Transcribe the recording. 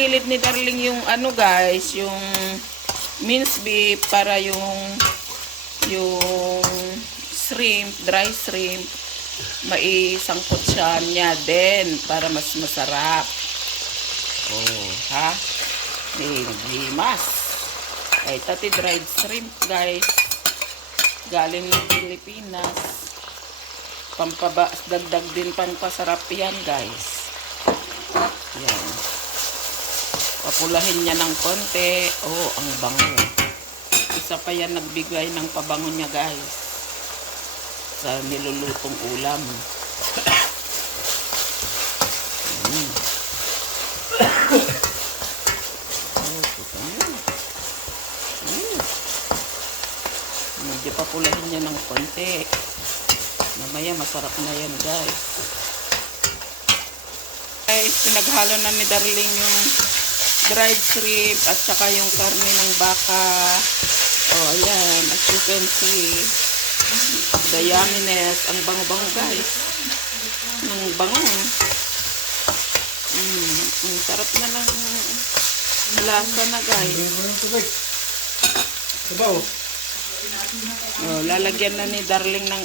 Gilid ni Darling yung ano guys, yung minced beef para yung shrimp, dry shrimp, maisangkot siya niya din para mas masarap. Oh, ha? Naghimas. Ay, tati dried shrimp guys. Galing ng Pilipinas. Dagdag din pampasarap yan guys. Yan. Papulahin niya ng konti. Oh, ang bango. Isa pa yan nagbigay ng pabango niya guys. Sa nilulutong ulam. Medyo papulahin niya ng konti. Mamaya masarap na yan guys. Guys, pinaghalo na ni Darling yung dried shrimp at saka yung karne ng baka. Oh, ayan. As you can see, the yumminess. Ang bango-bango guys. Ang bango. Ang sarap na ng lasa na guys. Oh, lalagyan na ni Darling ng